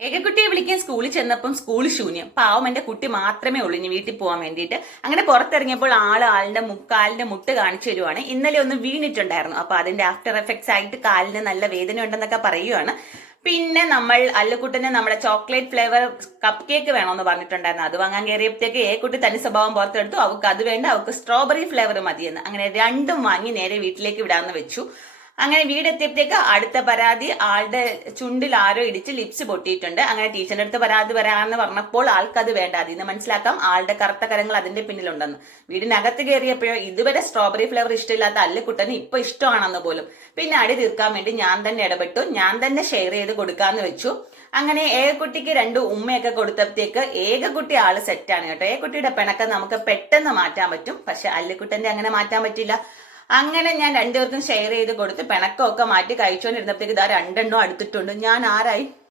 ഏകക്കുട്ടിയെ വിളിക്കാൻ സ്കൂളിൽ ചെന്നപ്പം സ്കൂൾ ശൂന്യം. പാവം എന്റെ കുട്ടി മാത്രമേ ഉള്ളൂ ഇനി വീട്ടിൽ പോകാൻ വേണ്ടിയിട്ട്. അങ്ങനെ പുറത്തിറങ്ങിയപ്പോൾ ആളിന്റെ കാലിന്റെ മുട്ട് കാണിച്ചു തരുവാണ്. ഇന്നലെ ഒന്ന് വീണിട്ടുണ്ടായിരുന്നു. അപ്പൊ അതിന്റെ ആഫ്റ്റർ എഫക്ട്സ് ആയിട്ട് കാലിന് നല്ല വേദന ഉണ്ടെന്നൊക്കെ പറയുവാണ്. പിന്നെ നമ്മൾ അല്ലുക്കുട്ടന് നമ്മുടെ ചോക്ലേറ്റ് ഫ്ലേവർ കപ്പ് കേക്ക് വേണമെന്ന് പറഞ്ഞിട്ടുണ്ടായിരുന്നു. അത് വാങ്ങാൻ കയറിയപ്പോഴത്തേക്ക് കുട്ടി തനി സ്വഭാവം പുറത്തെടുത്തു. അവൾക്ക് അത് വേണ്ട, അവൾക്ക് സ്ട്രോബെറി ഫ്ലേവർ മതിയെന്ന്. അങ്ങനെ രണ്ടും വാങ്ങി നേരെ വീട്ടിലേക്ക് വിടാന്ന് വെച്ചു. അങ്ങനെ വീടെത്തിയപ്പോഴത്തേക്ക് അടുത്ത പരാതി, ആളുടെ ചുണ്ടിൽ ആരോ ഇടിച്ച് ലിപ്സ് പൊട്ടിയിട്ടുണ്ട്. അങ്ങനെ ടീച്ചറിന്റെ അടുത്ത് പരാതി വരാമെന്ന് പറഞ്ഞപ്പോൾ ആൾക്കത് വേണ്ട. അതിന് മനസ്സിലാക്കാം ആളുടെ കറുത്ത കരങ്ങൾ അതിന്റെ പിന്നിലുണ്ടെന്ന്. വീടിനകത്ത് കയറിയപ്പോഴോ ഇതുവരെ സ്ട്രോബെറി ഫ്ലേവർ ഇഷ്ടമില്ലാത്ത അല്ലുക്കുട്ടന് ഇപ്പൊ ഇഷ്ടമാണെന്ന് പോലും. പിന്നെ അടി തീർക്കാൻ വേണ്ടി ഞാൻ തന്നെ ഇടപെട്ടു. ഞാൻ തന്നെ ഷെയർ ചെയ്ത് കൊടുക്കാന്ന് വെച്ചു. അങ്ങനെ ഏകക്കുട്ടിക്ക് രണ്ട് ഉമ്മയൊക്കെ കൊടുത്തപ്പോഴത്തേക്ക് ഏകക്കുട്ടി ആള് സെറ്റാണ് കേട്ടോ. ഏകക്കുട്ടിയുടെ പിണക്കം നമുക്ക് പെട്ടെന്ന് മാറ്റാൻ പറ്റും. പക്ഷെ അല്ലുക്കുട്ടന്റെ അങ്ങനെ മാറ്റാൻ പറ്റില്ല. അങ്ങനെ ഞാൻ രണ്ടുപേർക്കും ഷെയർ ചെയ്ത് കൊടുത്ത് പിണക്കമൊക്കെ മാറ്റി കഴിച്ചുകൊണ്ടിരുന്നപ്പോഴത്തേക്ക് ഇതാ രണ്ടെണ്ണവും അടുത്തിട്ടുണ്ട്. ഞാൻ ആരായി?